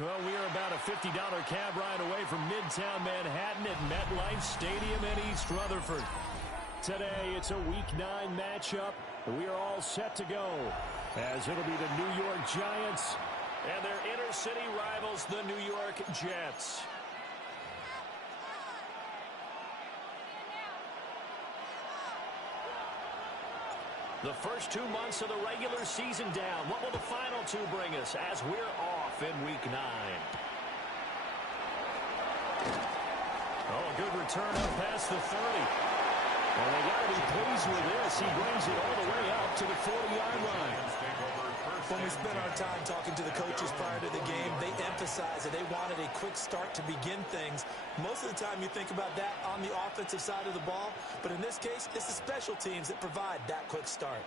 Well, we are about a $50 cab ride away from Midtown Manhattan at MetLife Stadium in East Rutherford. Today, it's a Week 9 matchup. We are all set to go, as it'll be the New York Giants and their inner-city rivals, the New York Jets. The first 2 months of the regular season down. What will the final two bring us as we're off in Week 9? Oh, a good return up past the 30. And they got to be pleased with this. He brings it all the way up to the 40-yard line. When we spent our time talking to the coaches prior to the game, they emphasized that they wanted a quick start to begin things. Most of the time you think about that on the offensive side of the ball, but in this case, it's the special teams that provide that quick start.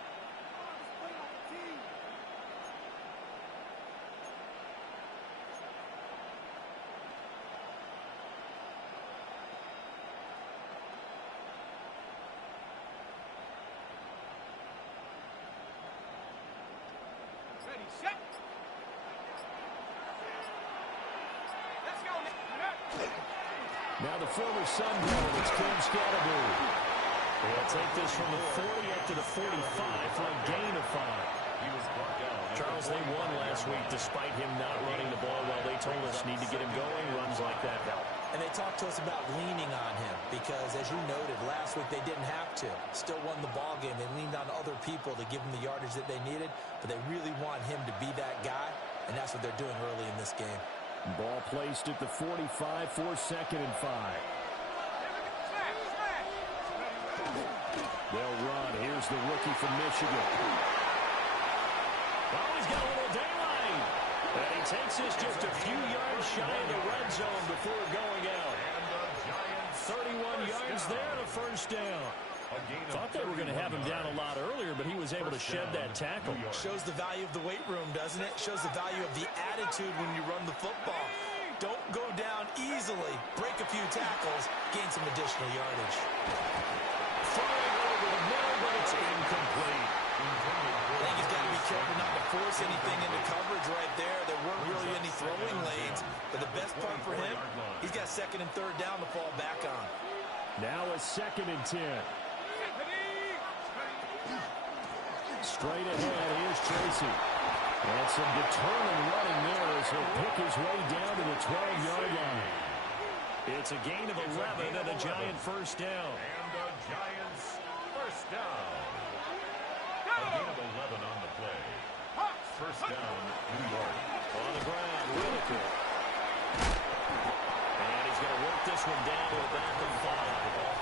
Now the former Sun Devil, it's Cam Scatterbury. They'll take this from the 40 up to the 45 for a gain of 5. Charles, they won last week despite him not running the ball well. They told us need to get him going, runs like that. And they talked to us about leaning on him because, as you noted, last week they didn't have to. Still won the ball game. They leaned on other people to give them the yardage that they needed, but they really want him to be that guy, and that's what they're doing early in this game. Ball placed at the 45 for 2nd and 5. They'll run. Here's the rookie from Michigan. Oh, he's got a little daylight. And he takes this just a few yards shy of the red zone before going out. 31 yards there to first down. Thought they were going to have him down a lot earlier, but he was able to shed that tackle. Shows the value of the weight room, doesn't it? Shows the value of the attitude when you run the football. Don't go down easily. Break a few tackles. Gain some additional yardage. Throwing over the middle, but it's incomplete. I think he's got to be careful not to force anything into coverage right there. There weren't really any throwing lanes. But the best part for him, he's got 2nd and 3rd down to fall back on. Now a 2nd and 10. Straight ahead, here's Tracy. And some determined running there as he'll pick his way down to the 12-yard line. It's a gain of 11 and a Giant first down. And a Giants first down. A gain of 11 on the play. First down, New York. On the ground, Whitaker. And he's going to work this one down to about the 5.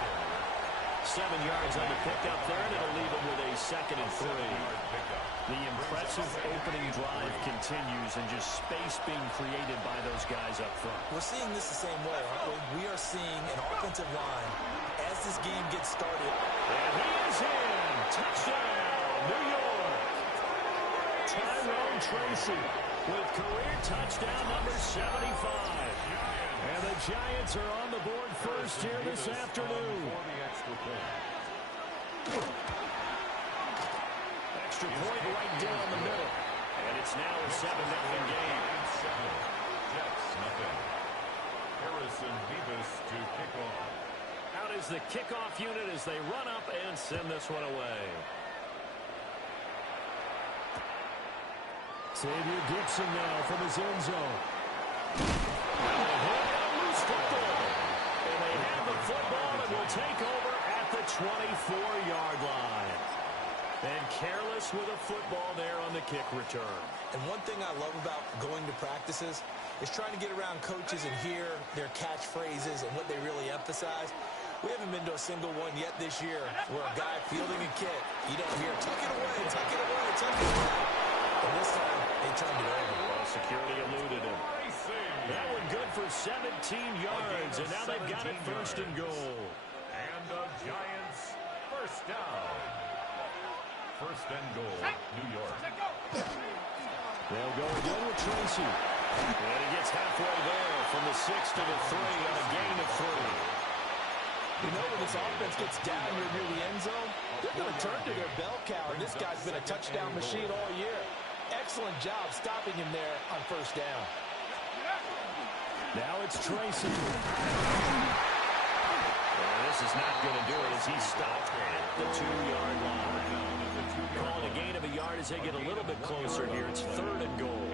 7 yards on the pickup there, and it'll leave him with a 2nd and 3. The impressive opening drive continues, and just space being created by those guys up front. We're seeing this the same way, aren't we? We are seeing an offensive line as this game gets started. And he is in. Touchdown, New York. Tyrone Tracy with career touchdown number 75. And the Giants are on the board first here this afternoon. Extra point right down the middle. And it's now a 7-0 game. Jets, nothing. Harrison Beavis to kick off. Out is the kickoff unit as they run up and send this one away. Xavier Gibson now from his end zone. Loose football. And they have the football and will take over at the 24-yard line. And careless with a football there on the kick return. And one thing I love about going to practices is trying to get around coaches and hear their catchphrases and what they really emphasize. We haven't been to a single one yet this year where a guy fielding a kick, you don't hear, tuck it away, tuck it away, tuck it away. And this time, they turned it over. Well, security eluded him. That one good for 17 yards, and now they've got it 1st and goal. And the Giants first down. 1st and goal, New York. They'll go again with Tracy. And he gets halfway there from the 6 to the 3 on a gain of 3. You know, when this offense gets down here near the end zone, they're going to turn to their bell cow, and this guy's been a touchdown machine all year. Excellent job stopping him there on 1st down. Now it's Tracy. This is not going to do it as he stopped at the 2-yard line. Calling a gain of a yard as they get a little bit closer here. It's 3rd and goal.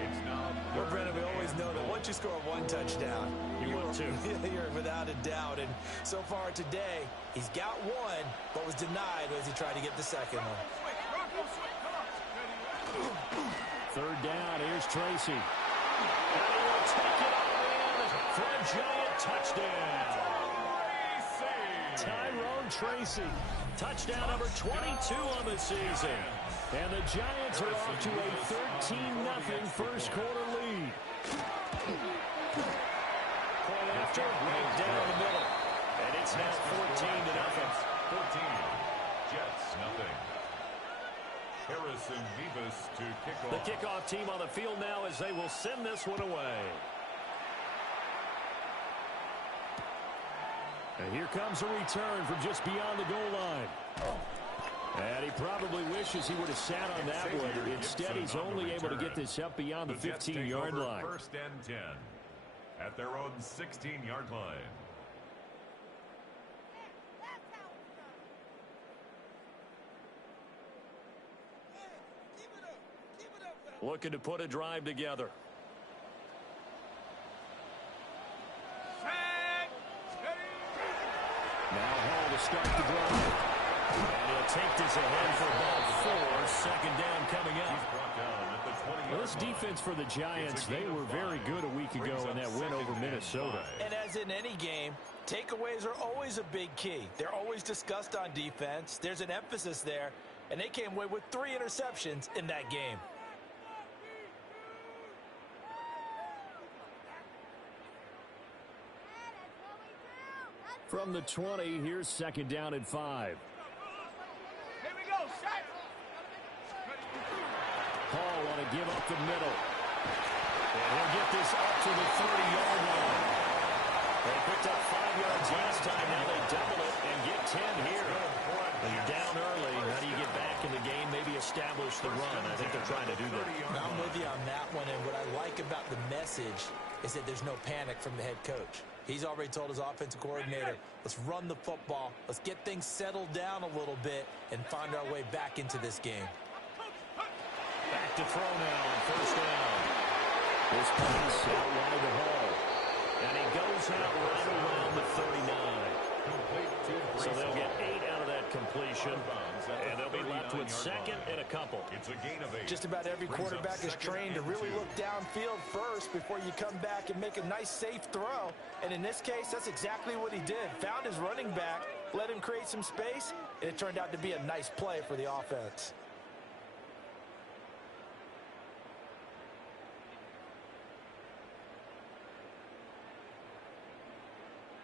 Well, Brennan, we always know that once you score 1 touchdown, you're without a doubt. And so far today, he's got 1, but was denied as he tried to get the second one. 3rd down. Here's Tracy. And he will take it all in for a giant touchdown. Tyrone Tracy. Touchdown number 22 on the season. And the Giants are off to a 13-0 first quarter lead. Point after, right down the middle. And it's now 14-0. 14. Jets, nothing. Harrison Beavis to kick off. The kickoff team on the field now as they will send this one away. And here comes a return from just beyond the goal line. And he probably wishes he would have sat on that one. Instead, he's only able to get this up beyond the 15-yard line. 1st and 10 at their own 16-yard line. Looking to put a drive together. Now Hall to start the drive. And he'll take this ahead for about 4. 2nd down coming up. Well, this defense for the Giants, they were very good a week ago in that win over Minnesota. And as in any game, takeaways are always a big key. They're always discussed on defense. There's an emphasis there, and they came away with 3 interceptions in that game. From the 20, here's 2nd down and 5. Here we go, set. Paul want to give up the middle. And he'll get this up to the 30-yard line. They picked up 5 yards last time. Now they double it and get 10 here. When you're down early, how do you get back in the game? Maybe establish the run. I think they're trying to do that. I'm with you on that one, and what I like about the message is that there's no panic from the head coach. He's already told his offensive coordinator, let's run the football, let's get things settled down a little bit and find our way back into this game. Back to throw now on 1st down. This pass out wide to Hall. And he goes out right around the 39. So they'll get 8 out of that completion. And they'll be left with 2nd and a couple. It's a gain of 8. Just about every quarterback is trained to really look downfield first before you come back and make a nice, safe throw. And in this case, that's exactly what he did. Found his running back, let him create some space, and it turned out to be a nice play for the offense.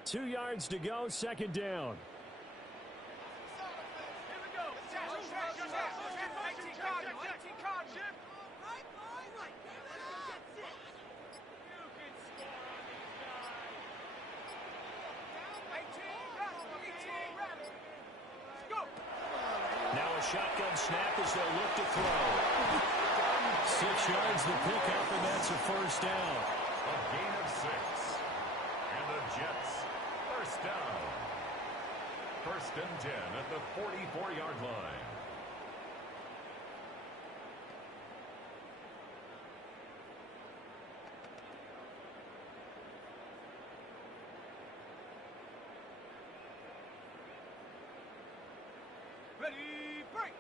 Two yards to go, 2nd down. Now a shotgun snap as they'll look to throw. 6 yards to pick up, and that's a 1st down. A gain of 6. And the Jets, 1st down. 1st and 10 at the 44-yard line. Ready, break.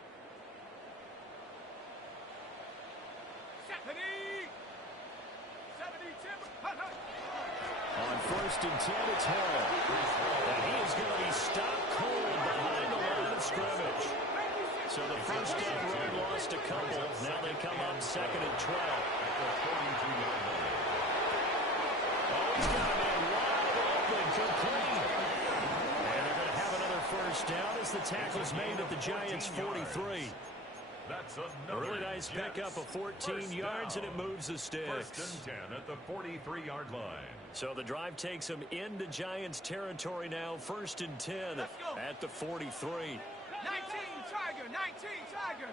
Ready. 70 Tim. On 1st and 10, it's Hall. And he is going to be stopped cold behind the line of scrimmage. So the 1st down run lost a couple. Now they come up 2nd and 12. Oh, he's got a man wide open, complete. And they're going to have another 1st down as the tackle's made at the Giants' 43. That's A really nice pickup of 14 yards, and it moves the sticks. 1st and 10 at the 43-yard line. So the drive takes them into Giants territory now. 1st and 10 at the 43. 19 Tiger, 19 Tiger.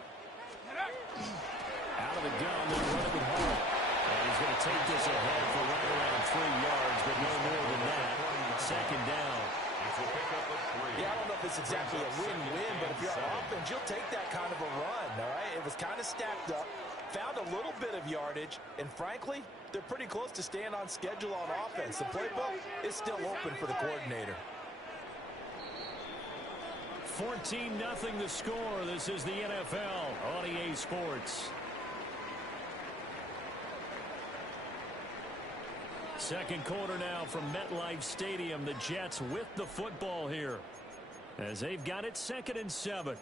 Out of the gun, they're running with Hall. And he's going to take this ahead for right around 3 yards, but no more than that. Second down. Yeah, I don't know if it's exactly a win-win, but if you're on offense, you'll take that kind of a run, all right? It was kind of stacked up, found a little bit of yardage, and frankly, they're pretty close to staying on schedule on offense. The playbook is still open for the coordinator. 14-0 the score. This is the NFL on EA Sports. Second quarter now from MetLife Stadium. The Jets with the football here as they've got it 2nd and 7.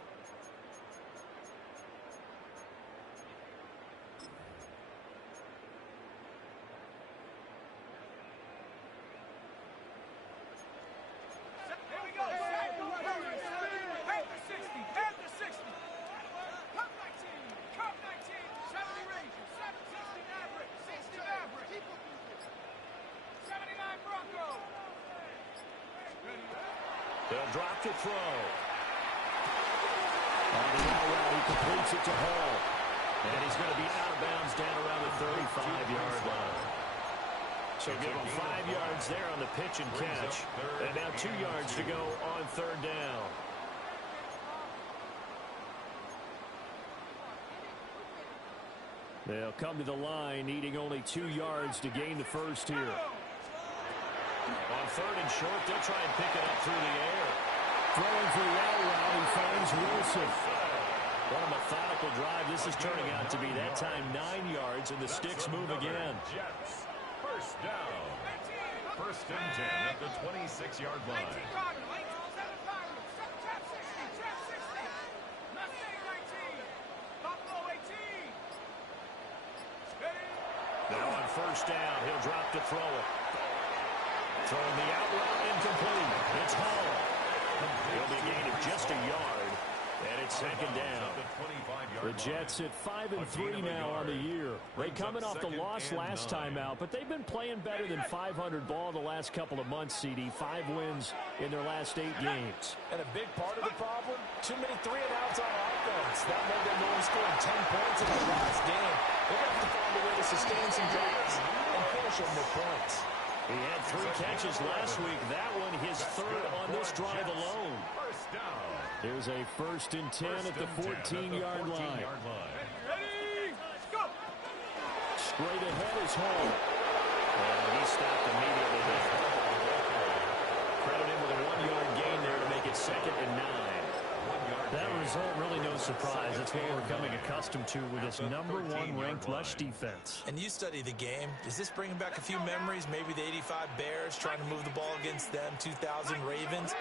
They'll drop to throw. On the out route, he completes it to Hall. And he's going to be out of bounds down around the 35-yard line. So give him 5 yards there on the pitch and catch. And now 2 yards to go on 3rd down. They'll come to the line, needing only 2 yards to gain the first here. On 3rd and short, they'll try and pick it up through the air. Throwing for the out route, he finds Wilson. What a methodical drive this is turning out to be. That time 9 yards, and the sticks move again. Jets. First down. 1st and 10 at the 26-yard line. Now on 1st down, he'll drop to throw it. Throwing the out route, incomplete. It's Hall. He'll be gained of just a yard, and it's 2nd down. The Jets at 5-3 now on the year. They coming off the loss last time out, but they've been playing better than 500 ball the last couple of months, CD. 5 wins in their last 8 games. And a big part of the problem, too many 3-and-outs on offense. That made them only scoring 10 points in the last game. They're going to have to find a way to sustain some drives and finish them with points. He had 3 catches last week. That one his 3rd on this drive alone. First down. Here's a 1st and 10 at the 14-yard line. Ready? Go! Straight ahead is Hall. And he stopped immediately. Credit him with a 1-yard gain there to make it 2nd and 9. That result, really no surprise. It's what we're becoming accustomed to with this #1 ranked rush defense. And you study the game. Is this bringing back a few memories? Maybe the 85 Bears trying to move the ball against them, 2000 Ravens.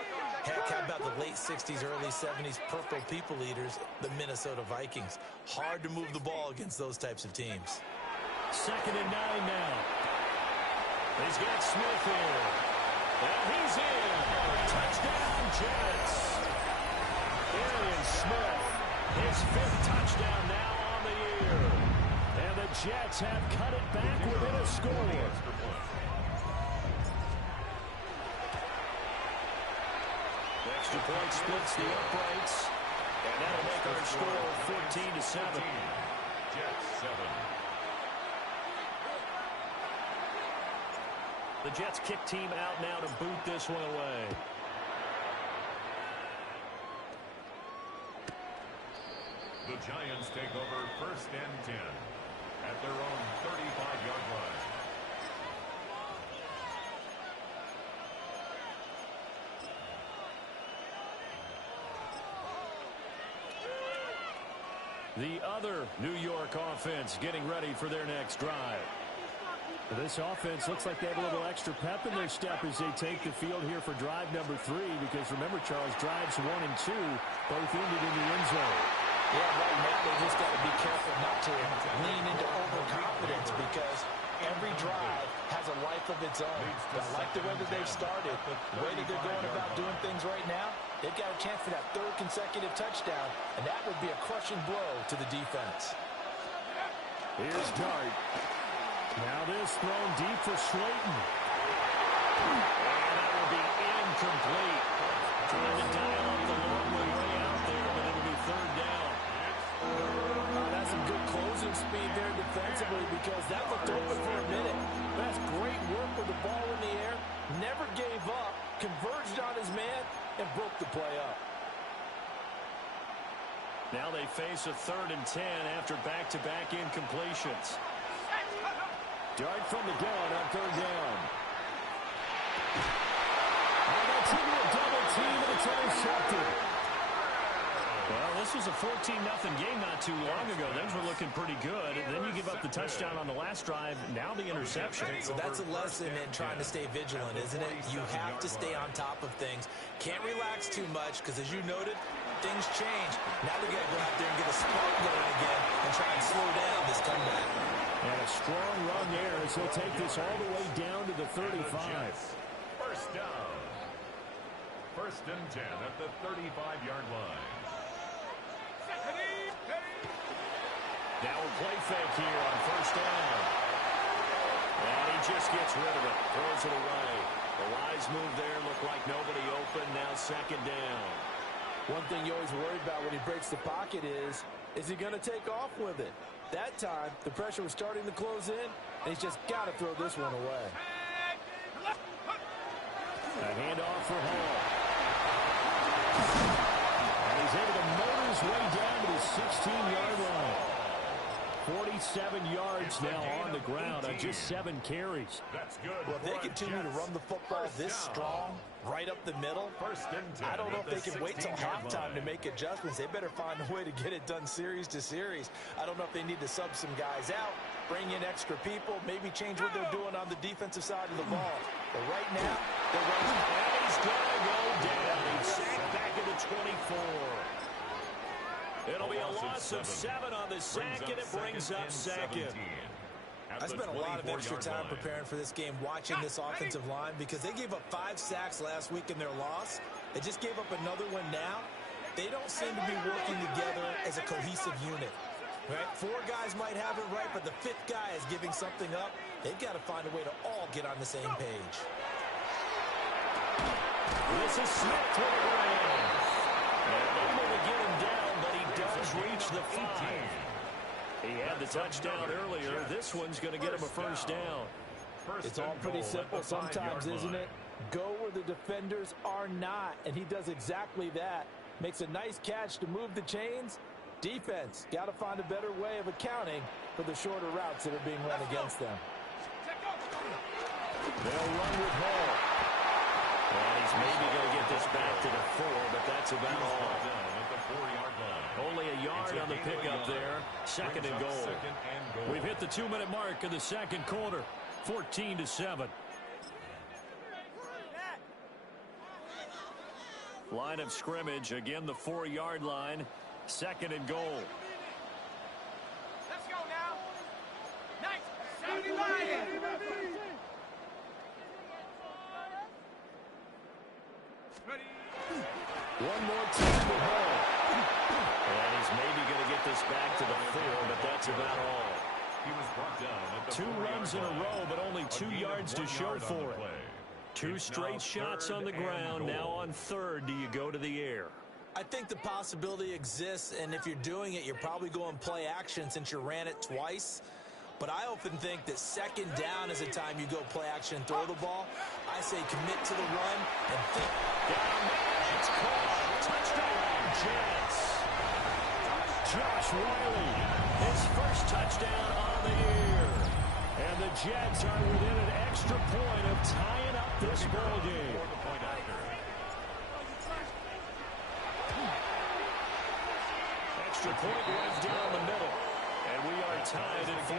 Heck, how about the late 60s, early 70s Purple People Eaters, the Minnesota Vikings? Hard to move the ball against those types of teams. 2nd and 9 now. He's got Smith here. And he's in. Touchdown, Jets. Arian Smith, his 5th touchdown now on the year. And the Jets have cut it back within a score. Extra point splits the uprights. And that'll make our score 14-7. Jets 7. The Jets kick team out now to boot this one away. The Giants take over 1st and 10 at their own 35-yard line. The other New York offense getting ready for their next drive. This offense looks like they have a little extra pep in their step as they take the field here for drive number 3, because remember, Charles, drives 1 and 2 both ended in the end zone. Yeah, right now they just got to be careful not to lean into overconfidence, because every drive has a life of its own. I like the way that they've started, the way that they're going about doing things right now. They've got a chance for that 3rd consecutive touchdown, and that would be a crushing blow to the defense. Here's Dart. Now this thrown deep for Slayton. And that will be incomplete. Trying to dial up the long way out there, but it'll be 3rd down. That's some good closing speed point there defensively because that looked open for a minute. That's great work with the ball in the air. Never gave up, converged on his man, and broke the play up. Now they face a 3rd and 10 after back-to-back incompletions. Dart from the gun on 3rd down. And that's into a double team, and it's intercepted. Well, this was a 14-0 game not too long ago. Things were looking pretty good. And then you give up the touchdown on the last drive. Now the interception. So that's a lesson in trying to stay vigilant, isn't it? You have to stay on top of things. Can't relax too much because, as you noted, things change. Now they got to go out there and get a spark going again and try and slow down this comeback. And a strong run there as he'll take this all the way down to the 35. First down. 1st and 10 at the 35-yard line. Now a play fake here on 1st down. And he just gets rid of it. Throws it away. The wise move there. Looked like nobody open. Now 2nd down. One thing you always worry about when he breaks the pocket is he going to take off with it? That time, the pressure was starting to close in, and he's just got to throw this one away. A handoff for Hall. And he's able to motor his way down to the 16-yard line. 47 yards now on the ground on just 7 carries. That's good. Well, if they continue to run the football this strong, right up the middle, I don't know if they can wait till halftime to make adjustments. They better find a way to get it done series to series. I don't know if they need to sub some guys out, bring in extra people, maybe change what they're doing on the defensive side of the ball. But right now, they're running. And he's going to go down. He's sacked back at the 24. It'll be a loss of 7 on the sack, and it brings up 2nd. I spent a lot of extra time preparing for this game, watching this offensive line, because they gave up 5 sacks last week in their loss. They just gave up another one now. They don't seem to be working together as a cohesive unit. Right? 4 guys might have it right, but the 5th guy is giving something up. They've got to find a way to all get on the same page. This is Smith with a ram. And able to get him down, but he does reach the 5. He had the touchdown earlier. This one's going to get him a 1st down. It's all pretty simple sometimes, isn't it? Go where the defenders are not, and he does exactly that. Makes a nice catch to move the chains. Defense got to find a better way of accounting for the shorter routes that are being run against them. They'll run with Hall. And he's maybe going to get this back to the 4, but that's about all. Only a yard on the pickup there. 2nd and goal. We've hit the 2-minute mark of the 2nd quarter. 14-7. Line of scrimmage. Again, the 4-yard line. 2nd and goal. Let's go now. Nice. 75. Ready. One more time to Hall. And he's maybe going to get this back to the 4, but that's about all. He was brought down at the 2 runs in a row, but only 2 yards to show for it. 2 straight shots on the ground. Now on 3rd, do you go to the air? I think the possibility exists, and if you're doing it, you're probably going play action since you ran it twice. But I often think that 2nd down is a time you go play action and throw the ball. I say commit to the run and think. Down there, it's caught. Touchdown, Jets. Josh Wiley, his first touchdown on the year. And the Jets are within an extra point of tying up this ball game. Extra point right down the middle. And we are tied at 14.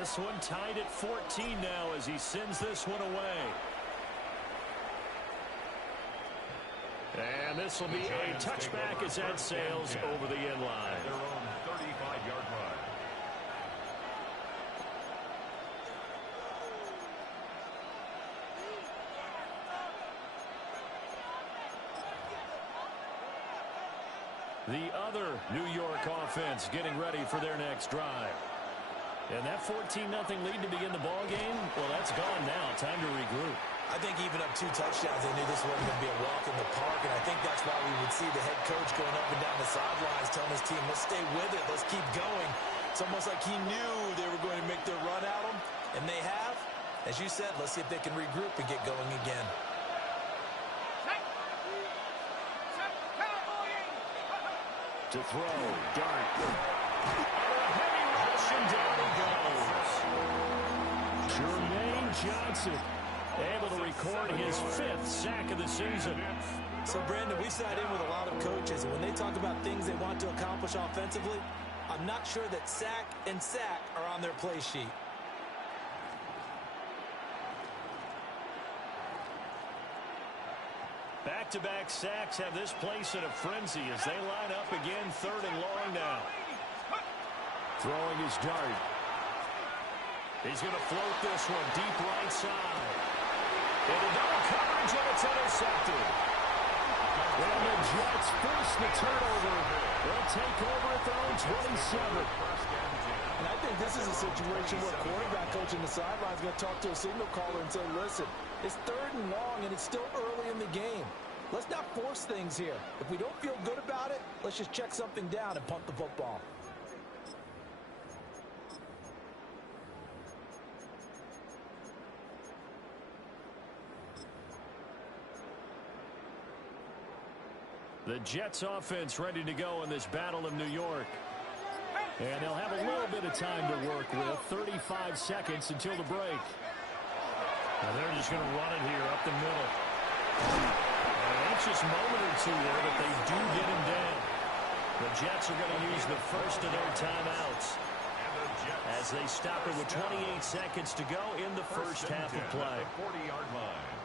This one tied at 14 now as he sends this one away. And this will be a touchback as that sails over the end line. Their own 35-yard line. The other New York offense getting ready for their next drive. And that 14-0 lead to begin the ball game, well, that's gone now. Time to regroup. I think even up 2 touchdowns, they knew this wasn't going to be a walk in the park, and I think that's why we would see the head coach going up and down the sidelines telling his team, let's stay with it, let's keep going. It's almost like he knew they were going to make their run at him, and they have. As you said, let's see if they can regroup and get going again. To throw, Dart. A heavy rush, and down he goes. Jermaine Johnson able to record his 5th sack of the season. So, Brandon, we sat in with a lot of coaches, and when they talk about things they want to accomplish offensively, I'm not sure that sack and sack are on their play sheet. Back-to-back sacks have this place in a frenzy as they line up again, 3rd and long now. Throwing his Dart. He's going to float this one deep right side. Into double coverage, and it's intercepted. And the Jets force the turnover. They'll take over at their own 27. And I think this is a situation where quarterback coach in the sideline is going to talk to a signal caller and say, listen, it's 3rd and long, and it's still early in the game. Let's not force things here. If we don't feel good about it, let's just check something down and punt the football. The Jets offense ready to go in this battle of New York. And they'll have a little bit of time to work with. 35 seconds until the break. And they're just going to run it here up the middle. An anxious moment or two there, but they do get him down. The Jets are going to use the first of their timeouts as they stop it with 28 seconds to go in the first half of play. 40-yard line.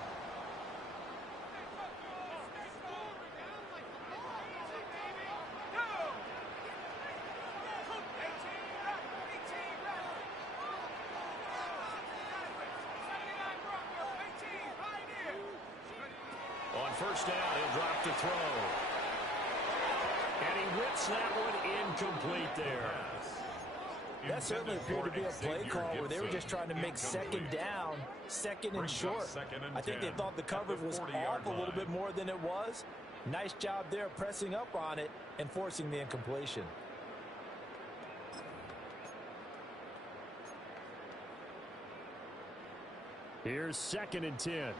First down, he'll drop to throw. And he whips that one incomplete there. That certainly appeared to be a play call where they were just trying to make second down, second and short. I think they thought the coverage was off a little bit more than it was. Nice job there pressing up on it and forcing the incompletion. Here's 2nd and 10.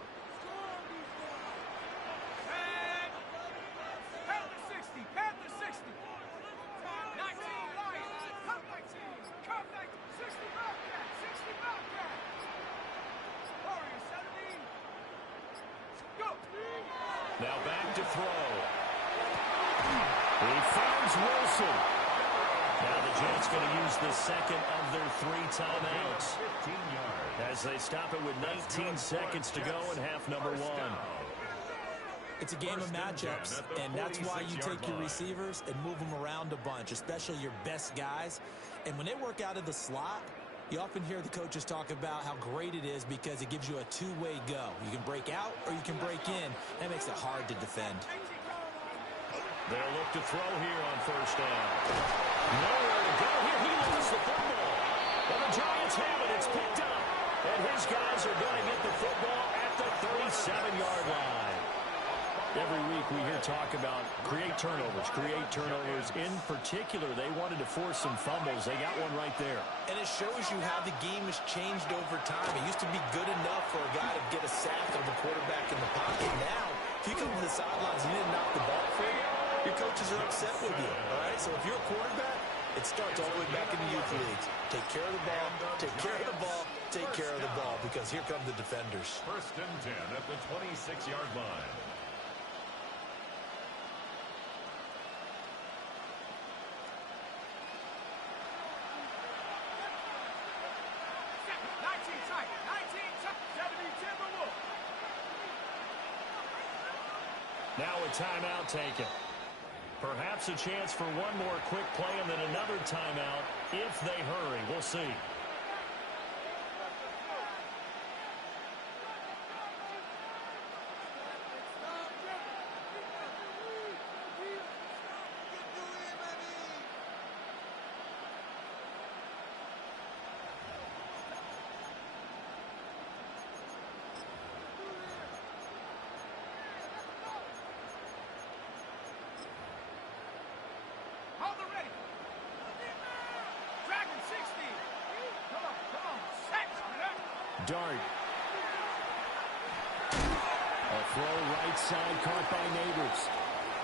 Now back to throw. He finds Wilson. Now the Jets going to use the second of their 3 timeouts as they stop it with 19 seconds to go in half number 1. It's a game of matchups, and that's why you take your receivers and move them around a bunch, especially your best guys. And when they work out of the slot, you often hear the coaches talk about how great it is because it gives you a 2-way go. You can break out or you can break in. That makes it hard to defend. They'll look to throw here on first down. Nowhere to go here. He loses the football. And the Giants have it. It's picked up. And his guys are going to get the football at the 37-yard line. Every week we hear talk about create turnovers. In particular, they wanted to force some fumbles. They got one right there. And it shows you how the game has changed over time. It used to be good enough for a guy to get a sack of the quarterback in the pocket. Now, if you come to the sidelines and you didn't knock the ball free, your coaches are upset with you. All right? So if you're a quarterback, it starts all the way back in the youth leagues. Take care of the ball, take care of the ball, take care of the ball, because here come the defenders. 1st and 10 at the 26-yard line. Now a timeout taken. Perhaps a chance for one more quick play and then another timeout if they hurry. We'll see. Dart. A throw right side caught by Neighbors.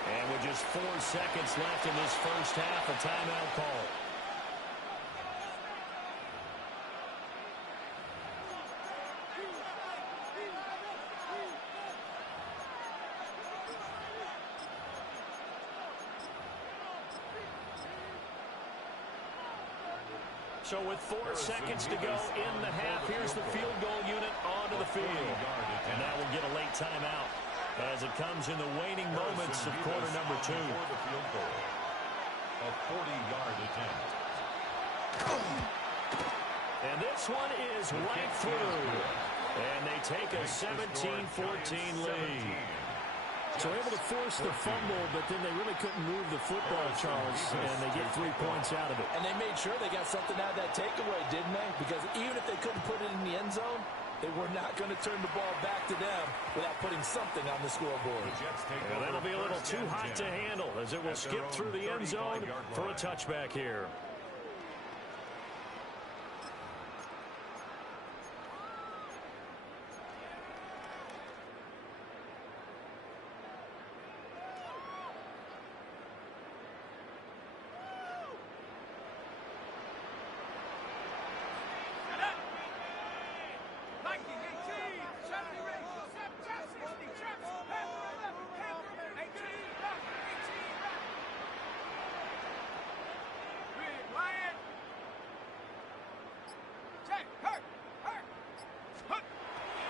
And with just 4 seconds left in this first half, a timeout call. So with 4 seconds to go in the half, here's the field goal unit onto the field. And that will get a late timeout as it comes in the waning moments of quarter number 2. A 40-yard attempt. And this one is right through. And they take a 17-14 lead. So able to force the fumble, but then they really couldn't move the football, Charles, and they get 3 points out of it. And they made sure they got something out of that takeaway, didn't they? Because even if they couldn't put it in the end zone, they were not going to turn the ball back to them without putting something on the scoreboard. And that'll be a little too hot to handle as it will skip through the end zone for a touchback here.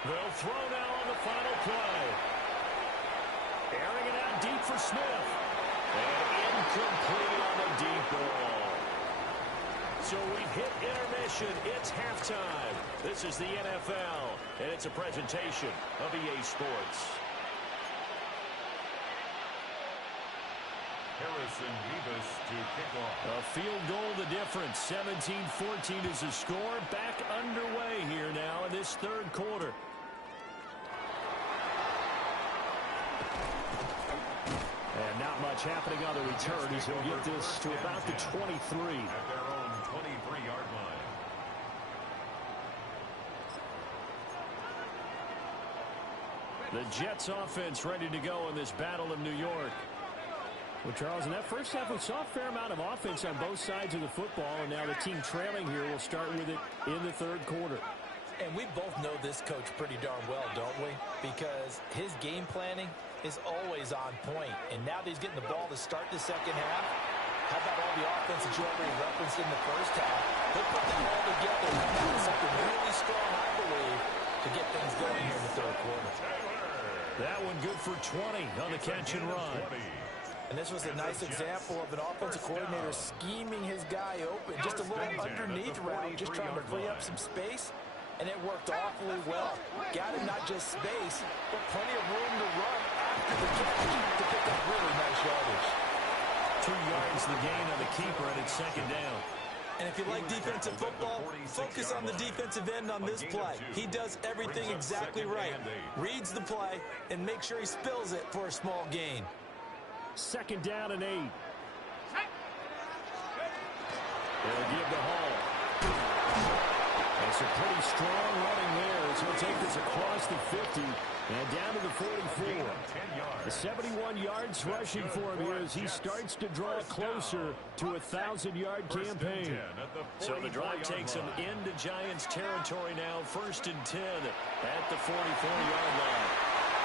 They'll throw now on the final play. Airing it out deep for Smith. And incomplete on the deep ball. So we've hit intermission. It's halftime. This is the NFL, and it's a presentation of EA Sports. Harrison Rivas to kick off. A field goal the difference. 17-14 is the score. Back underway here now in this third quarter. And not much happening on the return as he'll get this to about the 23. At their own 23-yard line. The Jets offense ready to go in this battle of New York. Well, Charles, in that first half, we saw a fair amount of offense on both sides of the football, and now the team trailing here will start with it in the third quarter. And we both know this coach pretty darn well, don't we? Because his game planning is always on point. And now that he's getting the ball to start the second half, how about all the offense that you already referenced in the first half? He'll put them all together and come out with something really strong, I believe, to get things going here in the third quarter. That one good for 20 on the catch and run. And this was a nice example of an offensive coordinator scheming his guy open. Just a little underneath route, just trying to free up some space. And it worked awfully well. Got him not just space, but plenty of room to run after the catch to pick up really nice yardage. 2 yards the gain on the keeper, and it's second down. And if you like defensive football, focus on the defensive end on this play. He does everything exactly right. Reads the play and makes sure he spills it for a small gain. Second down and 8. They'll give the Hall. It's a pretty strong running there. So he'll take this across the 50 and down to the 44. The 71 yards rushing for him here as he starts to draw closer to a 1,000-yard campaign. So the drive takes him into Giants territory now. 1st and 10 at the 44-yard line.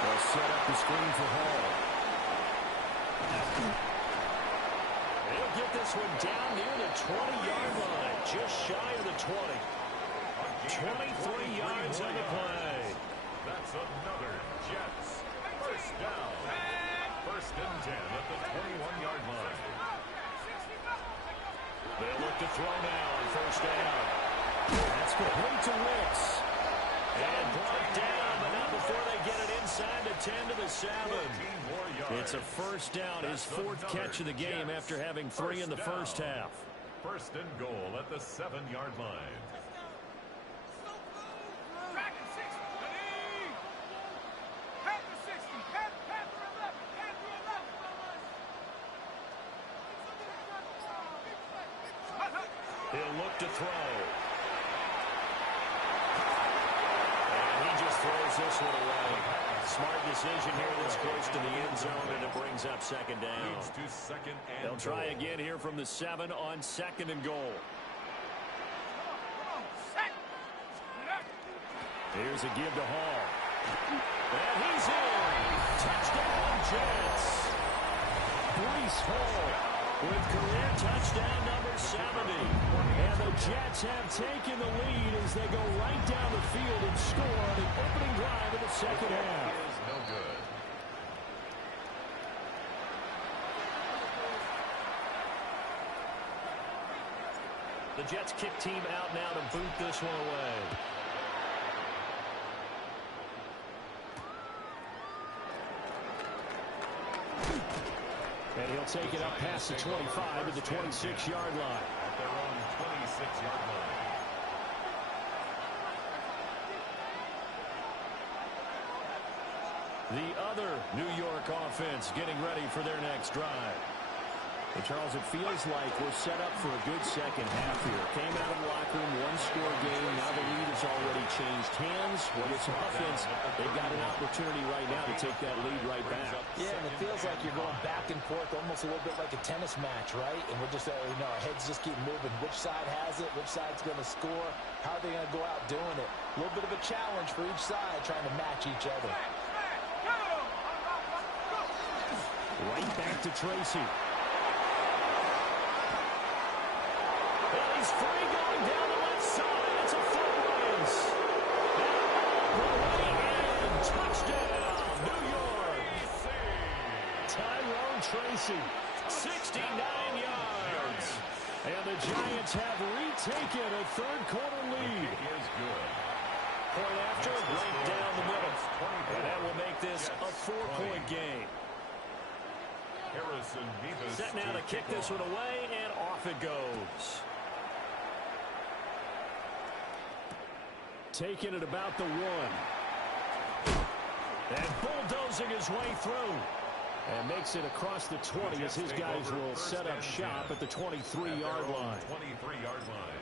They'll set up the screen for Hall. They'll get this one down near the 20-yard line, just shy of the 20. 23 yards on the play. That's another Jets. First down. 1st and 10 at the 21-yard line. They'll look to throw now on 1st down. That's complete to Wicks. And brought down, but not before they get it inside the 10 to the 7. It's a 1st down, his 4th catch of the game after having 3 in the first half. 1st and goal at the 7-yard line. He'll look to throw. throws this one away. Smart decision here this close to the end zone, and it brings up second down. They'll try again here from the 7 on 2nd and goal. Here's a give to Hall. And he's in. Touchdown, Jets. Breece Hall with career touchdown number 70. And the Jets have taken the lead as they go right down the field and score on the opening drive of the second half. No good. The Jets kick team out now to boot this one away. And he'll take it up past the 25 to the 26-yard line. At their own 26-yard line. The other New York offense getting ready for their next drive. And Charles, it feels like we're set up for a good second half here. Came out of the locker room, one-score game. Now the lead has already changed hands. Well, this offense, they've got an opportunity right now to take that lead right back. Yeah, and it feels like you're going back and forth, almost a little bit like a tennis match, right? And we're just, our heads just keep moving. Which side has it? Which side's going to score? How are they going to go out doing it? A little bit of a challenge for each side, trying to match each other. Right back to Tracy. He's free going down the left side. It's a foot race. And touchdown, New York. Tyrone Tracy, 69 yards. And the Giants have retaken a third-quarter lead. Is good. Point after, right down the middle. And that will make this a 4-point game. Harrison Beavis Set now to kick this one away, and off it goes. Taking it about the 1. And bulldozing his way through. And makes it across the 20 as his guys will set up shop at the 23-yard line. 23-yard line.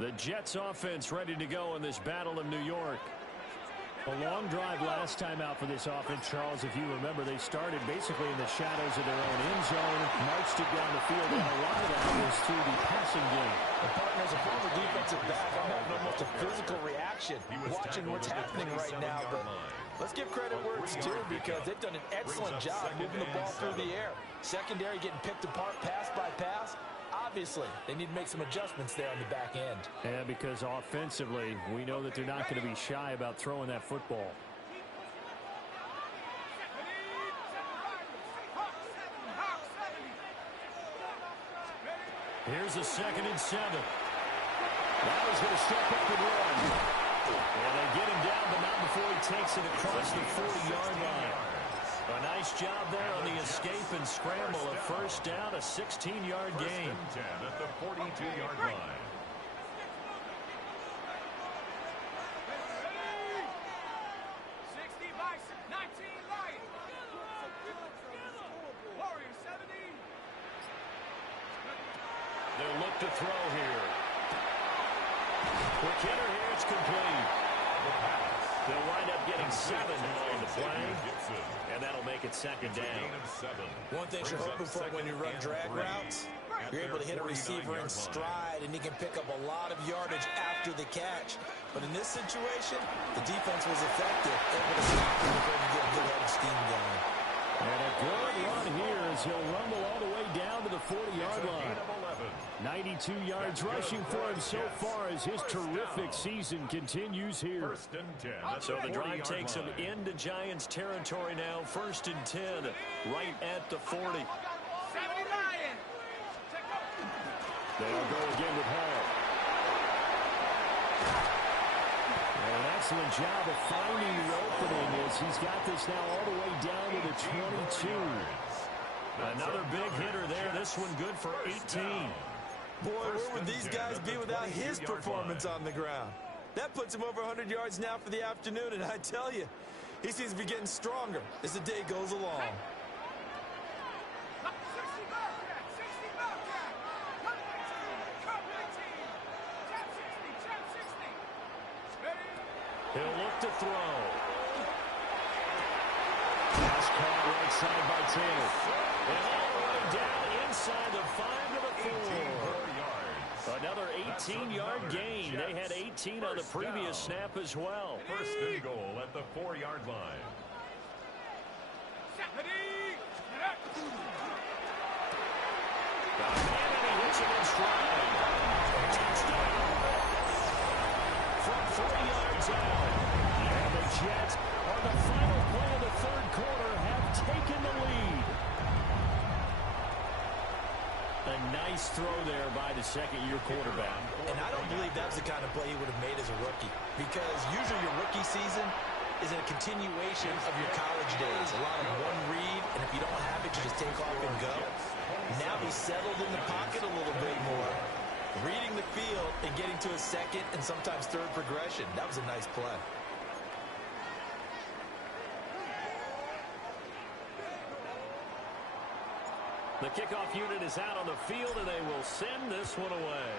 The Jets offense ready to go in this battle of New York. A long drive last time out for this offense, Charles. If you remember, they started basically in the shadows of their own end zone, marched it down the field, and a lot of that was through the passing game. The partner, as a former defensive back, I'm having almost a physical reaction watching what's happening right now. But let's give credit where it's due, because they've done an excellent job moving the ball through the air. Secondary getting picked apart pass by pass. Obviously, they need to make some adjustments there on the back end. Yeah, because offensively, we know that they're not going to be shy about throwing that football. Here's a 2nd and 7. Now he's going to step up and run. And they get him down, but not before he takes it across the 40-yard line. A nice job there on the escape and scramble. A first down, a 16-yard gain. 10 at the 42-yard line. They'll look to throw here. Quick hitter here, it's complete. They'll wind up getting 7 on the play, and that'll make it second down. One thing you're hoping for when you run drag routes, you're able to hit a receiver in stride, and he can pick up a lot of yardage after the catch. But in this situation, the defense was effective, able to stop him before he get a good head of steam going. And a good run here as he'll rumble all the way down to the 40-yard line. 92 yards rushing for him so far as his terrific season continues here. So the drive takes him into Giants territory now. 1st and 10, right at the 40. They'll go again with Hall. And that's excellent job of finding the opening as he's got this now all the way down to the 22. Another big hitter there. This one good for 18. Boy, where would these guys be without his performance on the ground? That puts him over 100 yards now for the afternoon, and I tell you, he seems to be getting stronger as the day goes along. He'll look to throw. Pass caught right side by Taylor. And all the way down inside the 5 to the 4. Another 18-yard gain. They had 18 on the previous snap as well. First and goal at the 4-yard line. And he hits it in stride. Touchdown. From 40 yards out. And the Jets, on the final play of the third quarter, have taken the lead. A nice throw there by the second-year quarterback. And I don't believe that was the kind of play he would have made as a rookie, because usually your rookie season is a continuation of your college days. A lot of one read, and if you don't have it, you just take off and go. Now he's settled in the pocket a little bit more, reading the field and getting to his second and sometimes third progression. That was a nice play. The kickoff unit is out on the field, and they will send this one away.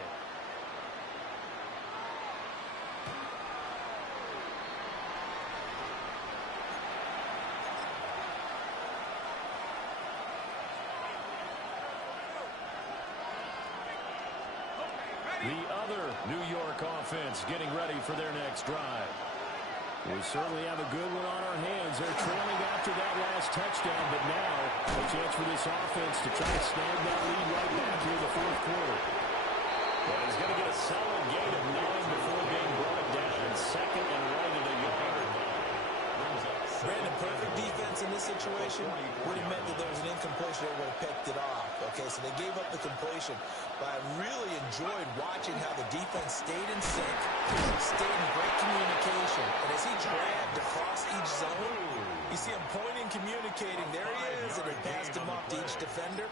The other New York offense getting ready for their next drive. We certainly have a good one on our hands. They're trailing after that last touchdown, but now a chance for this offense to try to snag that lead right back here in the fourth quarter. But he's going to get a solid gain of 9 before being brought down. Second and right at a yard. Brandon, perfect defense in this situation would have meant that there was an incompletion that would have picked it off. Okay, so they gave up the completion, but I really enjoyed watching how the defense stayed in sync, stayed in great communication, and as he dragged across each zone, you see him pointing, communicating, there he is, and he passed him off to each defender.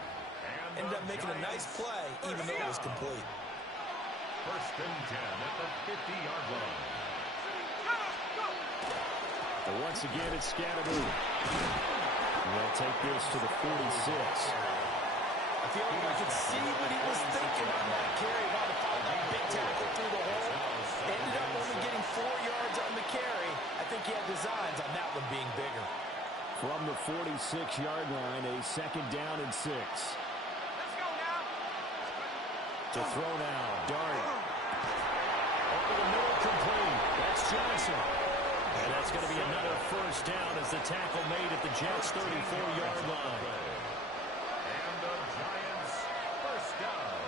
Ended up making a nice play, even though it was complete. First and 10 at the 50-yard line. And once again, it's Scatteroo. They'll take this to the 46. I feel like I could see what he was thinking on that carry. Wanted to follow that big tackle through the hole. Ended up only getting 4 yards on the carry. I think he had designs on that one being bigger. From the 46-yard line, a second down and 6. Let's go now. To throw now, Dart. Over the middle, complete. That's Johnson. And that's going to be another first down as the tackle made at the Jets' 34-yard line. And the Giants first down.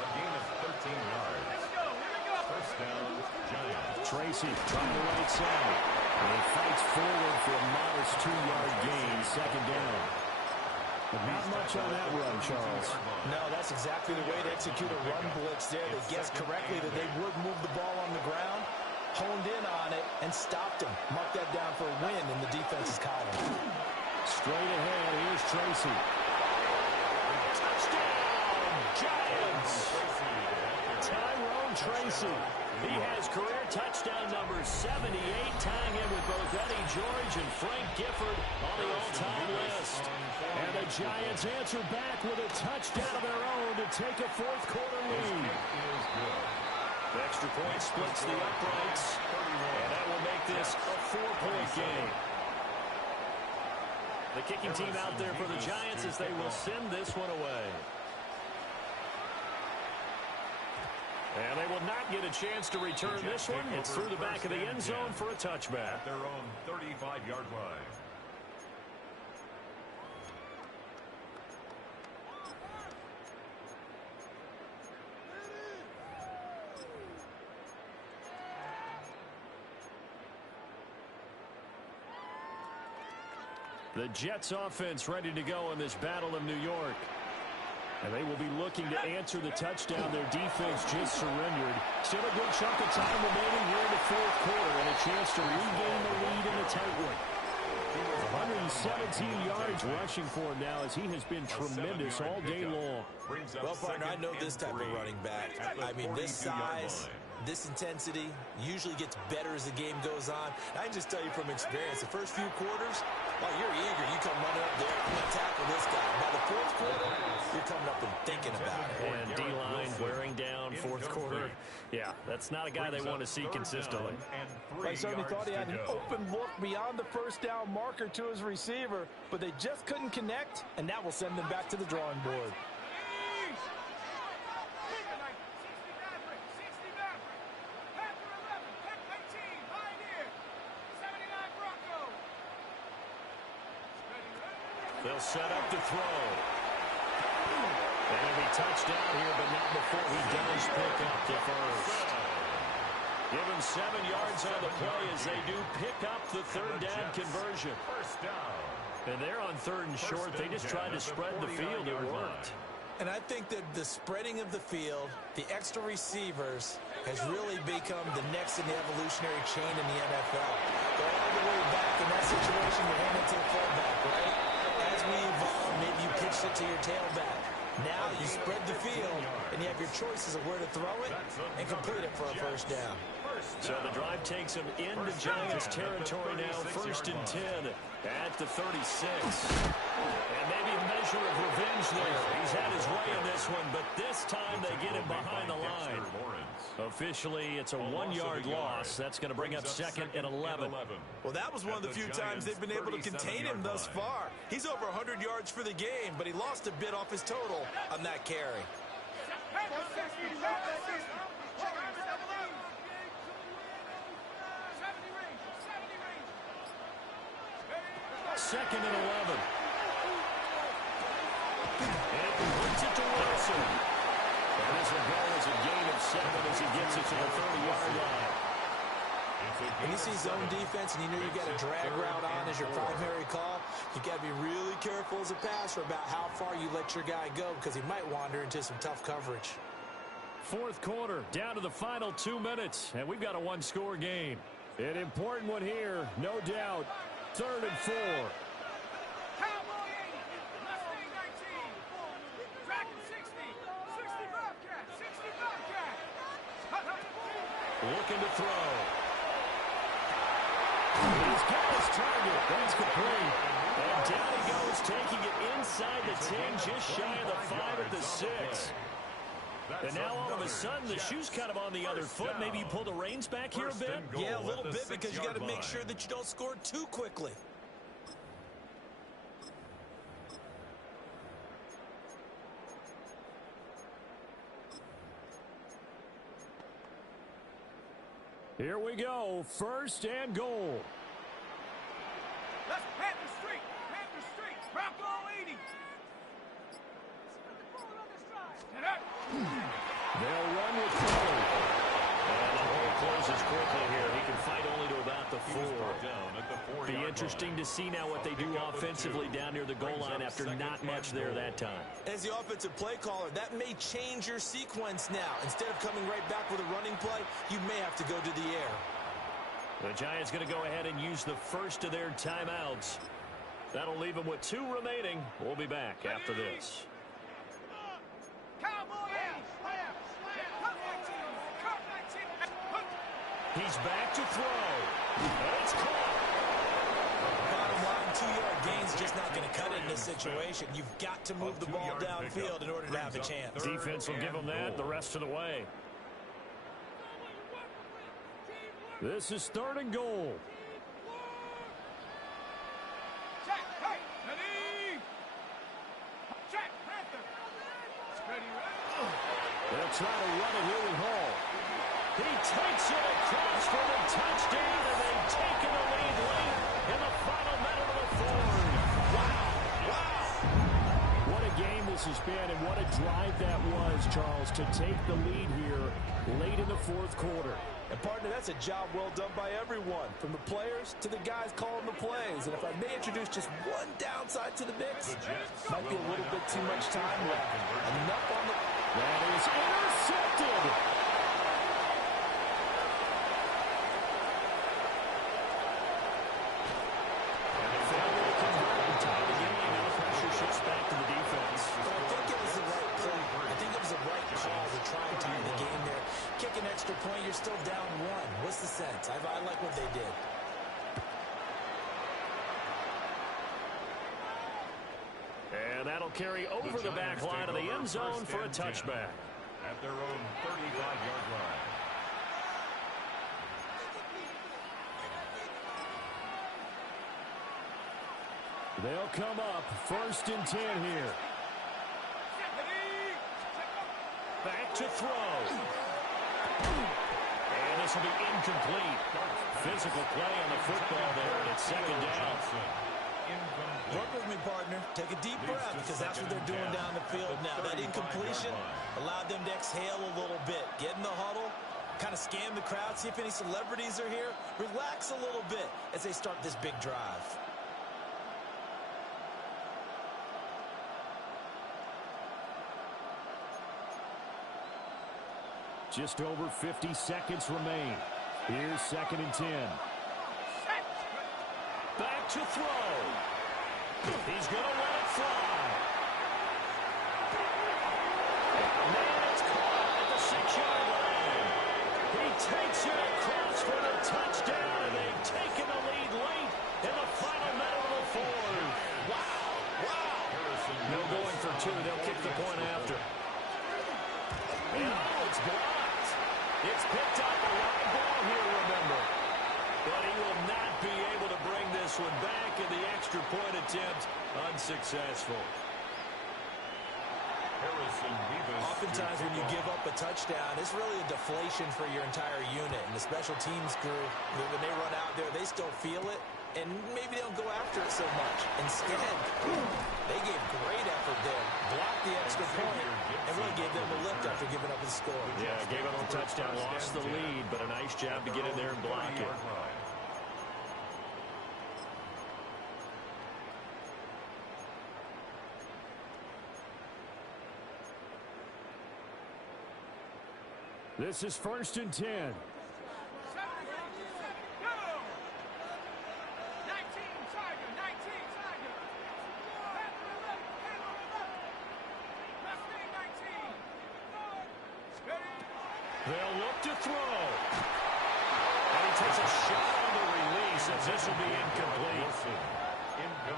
A gain of 13 yards. Let's go. Here we go. First down, Giants. Tracy trying the right side. And he fights forward for a modest 2-yard gain, second down. But not much on that run, Charles. No, that's exactly the way to execute a run blitz there. They guessed correctly that they would move the ball on the ground, honed in on it, and stopped him. Mark that down for a win in the defense's column. Straight ahead, here's Tracy. Touchdown, Giants! Tyrone Tracy. He has career touchdown number 78, tying in with both Eddie George and Frank Gifford on the all-time list. And the Giants answer back with a touchdown of their own to take a fourth-quarter lead. The extra point splits the uprights, and that will make this a 4-point game. The kicking team out there for the Giants as they will send this one away. And they will not get a chance to return this one. It's through the back of the end zone for a touchback. At their own 35-yard line. The Jets offense ready to go in this Battle of New York. And they will be looking to answer the touchdown their defense just surrendered. Still a good chunk of time remaining here in the fourth quarter. chance to regain the lead in a tight one. 117 yards rushing for him now as he has been tremendous all day long. Well, partner, I know this type of running back. I mean, this size, this intensity usually gets better as the game goes on. And I can just tell you from experience, the first few quarters, oh, you're eager. You come running up there, I'm going to tackle this guy. By the fourth quarter, you're coming up and thinking about it. And D-line wearing down fourth quarter. Yeah, that's not a guy they want to see consistently. I certainly thought he had an open look beyond the first down marker to his receiver, but they just couldn't connect, and that will send them back to the drawing board. They'll set up to throw. And he'll be touchdown here, but not before he does pick up the first. Give him 7 yards on the play as they do pick up the third down conversion. First down. And they're on third and short. They just tried to spread the field. It worked. And I think that the spreading of the field, the extra receivers, has really become the next in the evolutionary chain in the NFL. Go all the way back in that situation, you're handing it to the fullback, right? As we evolve, maybe you pitched it to your tailback. Now you spread the field, and you have your choices of where to throw it and complete it for a first down. So the drive takes him into Giants territory now, 1st and 10 at the 36. And maybe a measure of revenge there. He's had his way in this one, but this time they get him behind the line. Officially, it's a 1-yard loss. That's going to bring up 2nd and 11. Well, that was one of the few times they've been able to contain him thus far. He's over 100 yards for the game, but he lost a bit off his total on that carry. Second and 11. And he puts it to Wilson. And this will go as a gain of 7 as he gets it to the 30-yard line. When you see zone defense and you know you got a drag route on as your primary call, you got to be really careful as a passer about how far you let your guy go because he might wander into some tough coverage. Fourth quarter, down to the final 2 minutes, and we've got a one-score game. An important one here, no doubt. 3rd and 4. Looking to throw. He's got his target. That's complete. And down he goes, taking it inside the 10, just shy of the 5 at the 6. And now all of a sudden, the shoe's kind of on the other foot. Maybe you pull the reins back here a bit? Yeah, a little bit because you got to make sure that you don't score too quickly. Here we go. 1st and goal. Let's Panther Street. Panther Street. Bronco 80. They'll run with Fuller. And the hole closes quickly here. He can fight only to about the 4. Be interesting to see now what they do offensively down near the goal line after not much there that time. As the offensive play caller, that may change your sequence now. Instead of coming right back with a running play, you may have to go to the air. The Giants going to go ahead and use the first of their timeouts. That'll leave them with 2 remaining. We'll be back after this. He's back to throw. And it's caught. Bottom line, 2-yard gain's just not going to cut it in this situation. You've got to move the ball downfield in order to have a chance. Defense will give them that the rest of the way. This is 3rd and goal. Check, hey, ready. Check, Panther. Ready, ready. They'll try to run it here with Hall. He takes it across for the touchdown, and they've taken the lead late in the final minute of the 4th. Wow. What a game this has been, and what a drive that was, Charles, to take the lead here late in the 4th quarter. And, partner, that's a job well done by everyone, from the players to the guys calling the plays. And if I may introduce just one downside to the mix, might be a little bit too much time left. Enough on the... That is intercepted. sense. I like what they did. And that'll carry over the back line of the end zone for a touchback. At their own 35-yard line. They'll come up 1st and 10 here. Back to throw. And this will be incomplete. Physical play on the football there, and it's 2nd down. Work with me, partner. Take a deep breath, because that's what they're doing down the field now. That incompletion allowed them to exhale a little bit. Get in the huddle, kind of scan the crowd, see if any celebrities are here. Relax a little bit as they start this big drive. Just over 50 seconds remain. Here's 2nd and 10. Back to throw. He's going to let it fly. Man, it's caught at the 6-yard line. He takes it across for the touchdown, and they've taken the lead late in the final minute of the 4th. Wow, wow. No going for 2. They'll kick the point after. And it's blocked. It's picked up a live ball here, remember. But he will not be able to bring this one back, and the extra point attempt unsuccessful. Oftentimes when you give up a touchdown, it's really a deflation for your entire unit. And the special teams crew, when they run out there, they still feel it. And maybe they don't go after it so much. Instead, they gave great effort there. Blocked the extra point and really gave them a lift after giving up the score. Yeah, gave up the touchdown, lost the lead, but a nice job to get in there and block it. This is 1st and 10. They'll look to throw. And he takes a shot on the release, and this will be incomplete.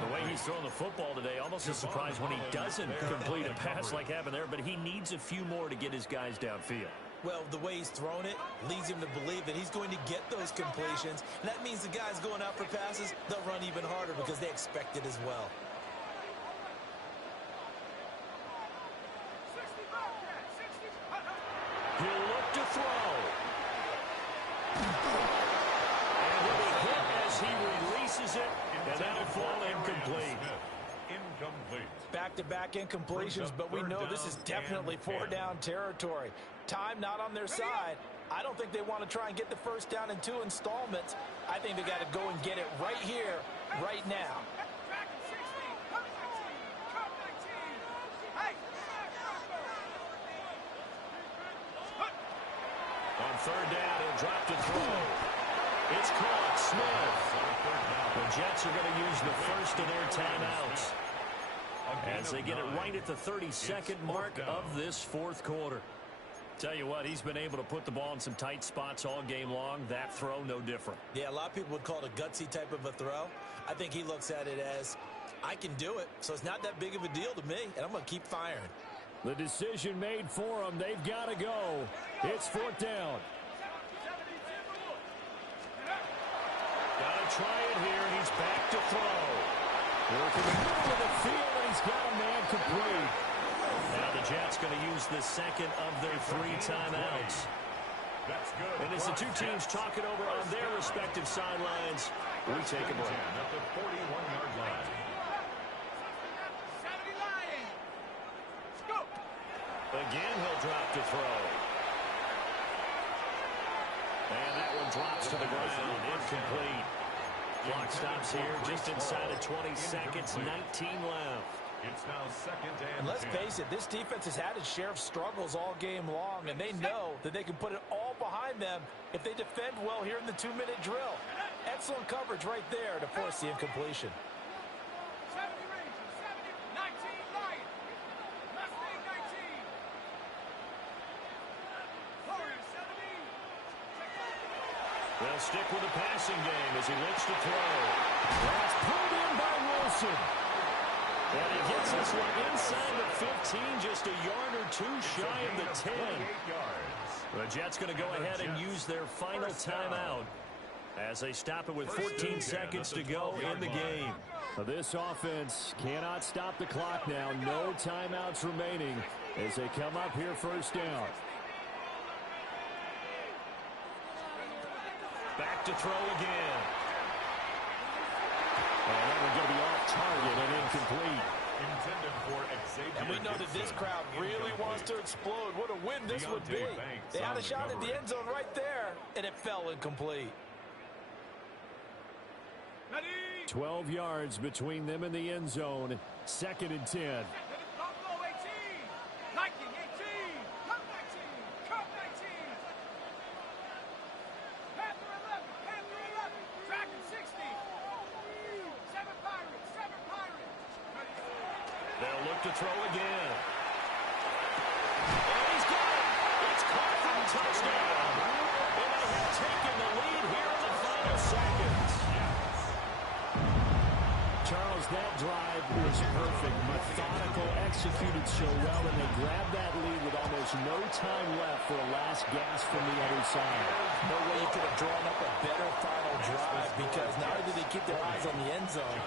The way he's throwing the football today, almost a surprise when he doesn't complete a pass like happened there, but he needs a few more to get his guys downfield. Well, the way he's thrown it leads him to believe that he's going to get those completions. And that means the guys going out for passes, they'll run even harder because they expect it as well. He'll look to throw. And he'll be hit as he releases it, and that'll fall incomplete. Back-to-back incompletions, but we know this is definitely 4-down territory. Time not on their side. I don't think they want to try and get the first down in 2 installments. I think they got to go and get it right here, right now. On 3rd down, he'll drop to throw. It's caught. Smith. The Jets are going to use the first of their timeouts as they get it right at the 32nd mark of this 4th quarter. Tell you what, he's been able to put the ball in some tight spots all game long. That throw, no different. Yeah, a lot of people would call it a gutsy type of a throw. I think he looks at it as, I can do it, so it's not that big of a deal to me, and I'm going to keep firing. The decision made for them. They've got to go. It's 4th down. Got to try it here, and he's back to throw. Working the middle of the field, and he's got a man complete. Now the Jets going to use the second of their 3 timeouts. And as the two teams talk it over on their respective sidelines, we take a break. At the 41-yard line. Again, he'll drop to throw. And that one drops to the ground. Incomplete. Clock stops here just inside of 20 seconds. 19 left. It's now 2nd and 10. Let's face it, this defense has had its share of struggles all game long, and they know that they can put it all behind them if they defend well here in the 2-minute drill. Excellent coverage right there to force the incompletion. They'll They'll stick with the passing game as he looks to throw. That's pulled in by Wilson. And he gets this one inside the 15, just a yard or two shy of the 10. The Jets going to go ahead and use their final timeout as they stop it with 14 seconds to go in the game. This offense cannot stop the clock now. No timeouts remaining as they come up here first down. Back to throw again. And that one's going to be off target and incomplete. Intended for Xavier. And we know that this crowd really wants to explode. What a win this would be. They had a shot at the end zone right there, and it fell incomplete. 12 yards between them and the end zone. 2nd and 10. Buffalo 18. Viking 18. Cup 19. Cup 19. Panther 11. Panther 11. Dragon 60. 7 Pirates. 7 Pirates. They'll look to throw again. And he's got it. It's caught for a touchdown. And they have taken the lead here in the final seconds. Charles, that drive was perfect. Methodical, executed so well, and they grabbed that lead with almost no time left for a last gasp from the other side. No way you could have drawn up a better final drive, because not only did they keep their eyes on the end zone,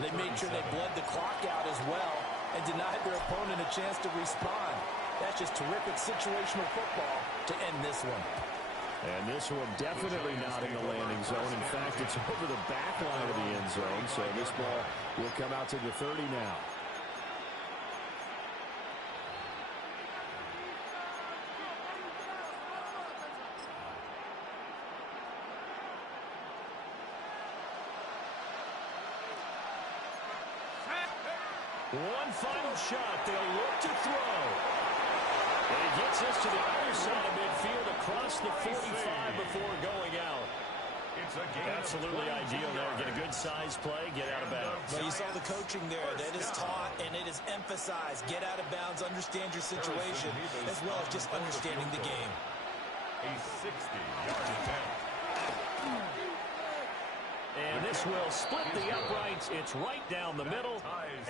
they made sure they bled the clock out as well and denied their opponent a chance to respond. That's just terrific situational football to end this one. And this one definitely not in the landing zone. In fact, it's over the back line of the end zone, so this ball will come out to the 30 now. One final shot. They'll look to throw. And he gets this to the other side of midfield across the 45 before going out. Absolutely ideal there. Get a good size play, get out of bounds. Well, you saw the coaching there. That is taught and it is emphasized. Get out of bounds, understand your situation, as well as just understanding the game. A 60-yard attempt. And this will split the uprights. It's right down the middle.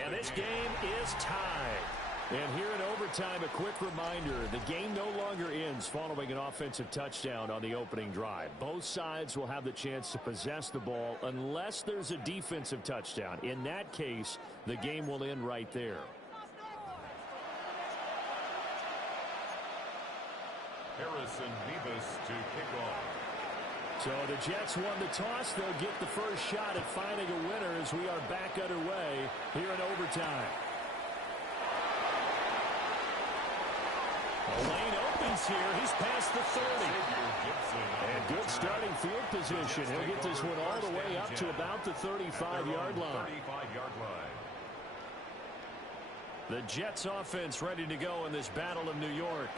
And this game is tied. And here in overtime, a quick reminder, the game no longer ends following an offensive touchdown on the opening drive. Both sides will have the chance to possess the ball unless there's a defensive touchdown. In that case, the game will end right there. Harrison Vivas to kick off. So the Jets won the toss. They'll get the first shot at finding a winner as we are back underway here in overtime. The lane opens here. He's past the 30. And good starting field position. He'll get this one all the way up to about the 35-yard line. The Jets offense ready to go in this Battle of New York.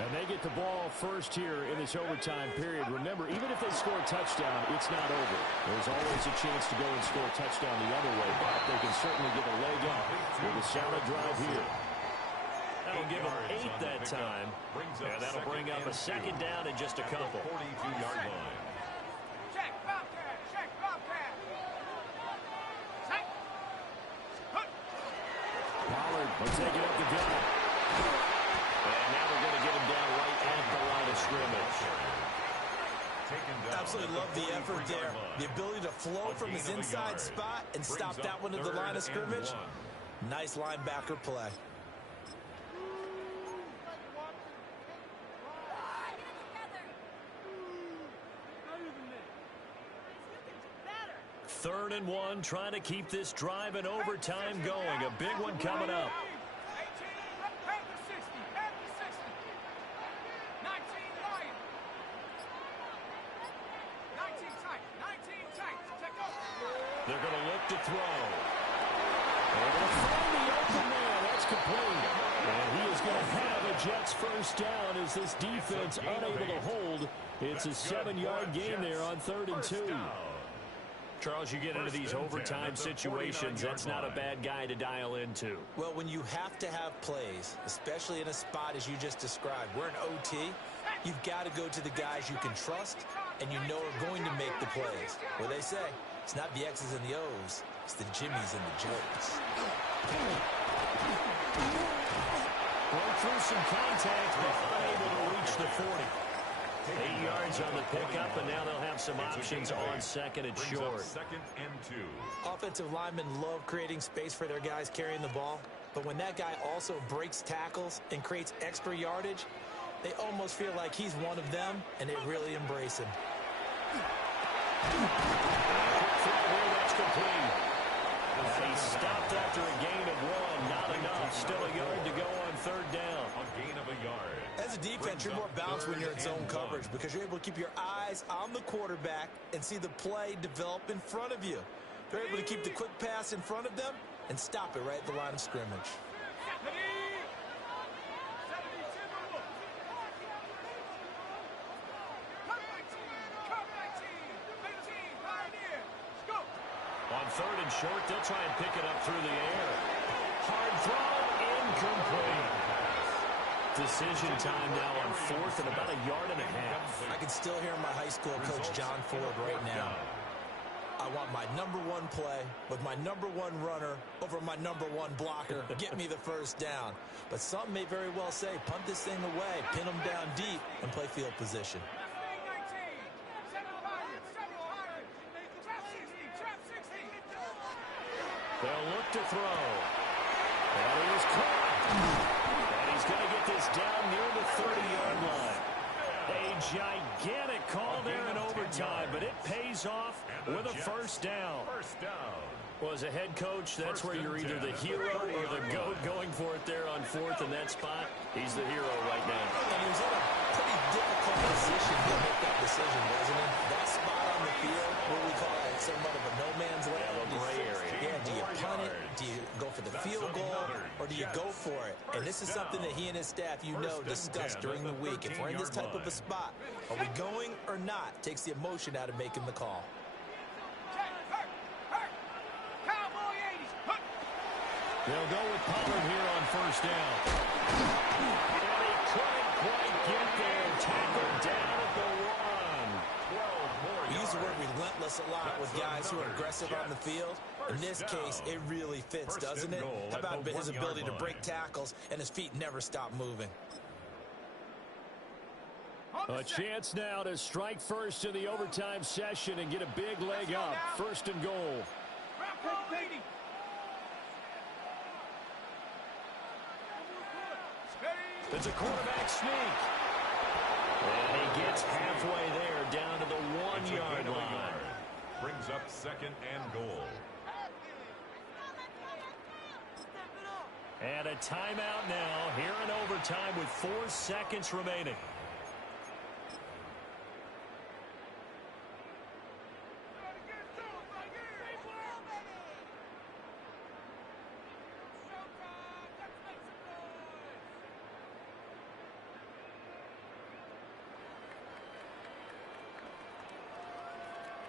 And they get the ball first here in this overtime period. Remember, even if they score a touchdown, it's not over. There's always a chance to go and score a touchdown the other way, but they can certainly get a leg up with a solid drive here. That'll give them 8 that time. And that'll bring up a second down in just a couple. 42-yard line. Check Bobcat. Check Bobcat. Check. Pollard will take it up the gut. And now they're going to get him down right at the line of scrimmage. Absolutely love the effort there. The ability to flow from his inside spot and stop that one at the line of scrimmage. Nice linebacker play. Third and 1, trying to keep this drive in overtime going. A big one coming up. 18, Panther 60, Panther 60. 19 Lion. 19 tight, 19 tight. Check up. They're going to look to throw. They're going to find the open man. That's complete. And he is going to have a Jets first down as this defense unable to hold. It's a 7-yard gain there on 3rd and 2. Charles, you get into these overtime situations, that's not a bad guy to dial into. Well, when you have to have plays, especially in a spot as you just described, we're in OT, you've got to go to the guys you can trust and you know are going to make the plays. What they say, it's not the X's and the O's, it's the Jimmies and the Joes. Broke through some contact, but unable to reach the 40. 8 yards on the pickup, and now they'll have some options on second and short. Second and 2. Offensive linemen love creating space for their guys carrying the ball, but when that guy also breaks tackles and creates extra yardage, they almost feel like he's one of them, and they really embrace him. That's complete. He stopped after a gain of 1. Not enough. Still a yard to go on third down. A gain of a yard. As a defense, you're more balanced when you're in zone coverage because you're able to keep your eyes on the quarterback and see the play develop in front of you. They're able to keep the quick pass in front of them and stop it right at the line of scrimmage. On third and short, they'll try and pick it up through the air. Hard throw, incomplete. Decision time now on fourth and about a yard and a half. I can still hear my high school coach, John Ford, right now. I want my #1 play with my #1 runner over my #1 blocker. Get me the first down. But some may very well say, punt this thing away, pin them down deep, and play field position. They'll look to throw. And he is caught. And he's going to get this down near the 30-yard line. A gigantic call there in overtime, but it pays off with a first down. Well, as a head coach, that's where you're either the hero or the GOAT going for it there on fourth in that spot. He's the hero right now. And he was in a pretty difficult position to make that decision, wasn't he? That spot on the field, what we call it, somewhat of a no man's land. Yeah, a gray area. Yeah, do you punt it? Do you go for the field goal? Or do you go for it? And this is something that he and his staff, discussed during the week. If we're in this type of a spot, are we going or not? Takes the emotion out of making the call. They'll go with Pollard here on first down. And he couldn't quite get there. Tackled down at the 1. We use the word relentless a lot with guys who are aggressive on the field. In this case, it really fits, doesn't it? How about his ability to break tackles and his feet never stop moving? A chance now to strike first in the overtime session and get a big leg up. First and goal. It's a quarterback sneak. And he gets halfway there down to the 1-yard line. Brings up second and goal. And a timeout now here in overtime with 4 seconds remaining.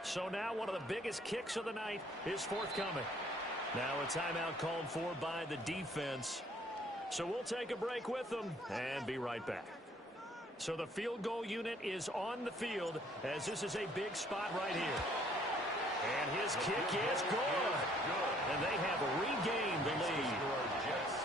So now one of the biggest kicks of the night is forthcoming. Now a timeout called for by the defense. So we'll take a break with them and be right back. So the field goal unit is on the field as this is a big spot right here. And his kick is good. And they have regained the lead.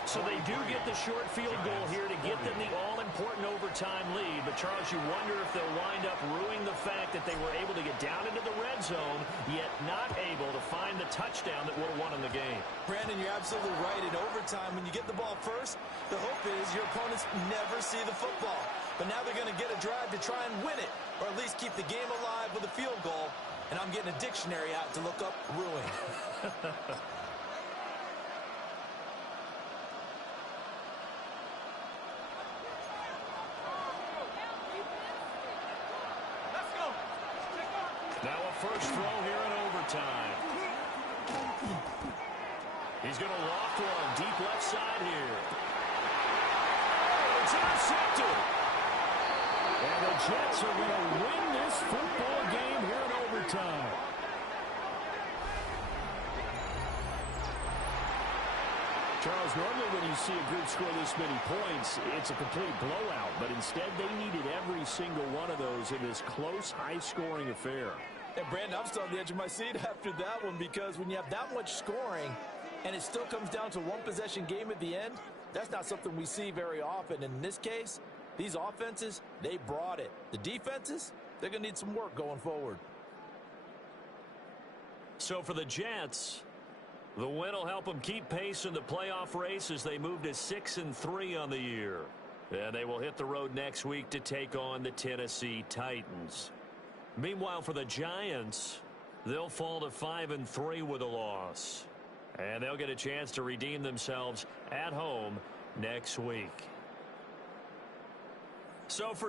So they do get the short field goal here to get them the all-important overtime lead. But, Charles, you wonder if they'll wind up ruining the fact that they were able to get down into the red zone, yet not able to find the touchdown that would have won in the game. Brandon, you're absolutely right. In overtime, when you get the ball first, the hope is your opponents never see the football. But now they're going to get a drive to try and win it, or at least keep the game alive with a field goal. And I'm getting a dictionary out to look up ruin. Now a first throw here in overtime. He's going to loft one deep left side here. It's intercepted. And the Jets are going to win this football game here in overtime. Charles, normally when you see a group score this many points, it's a complete blowout. But instead, they needed every single one of those in this close, high-scoring affair. And, Brandon, I'm still on the edge of my seat after that one, because when you have that much scoring and it still comes down to one-possession game at the end, that's not something we see very often. In this case, these offenses, they brought it. The defenses, they're going to need some work going forward. So for the Jets, the win will help them keep pace in the playoff race as they move to 6-3 on the year. And they will hit the road next week to take on the Tennessee Titans. Meanwhile, for the Giants, they'll fall to 5-3 with a loss. And they'll get a chance to redeem themselves at home next week. So for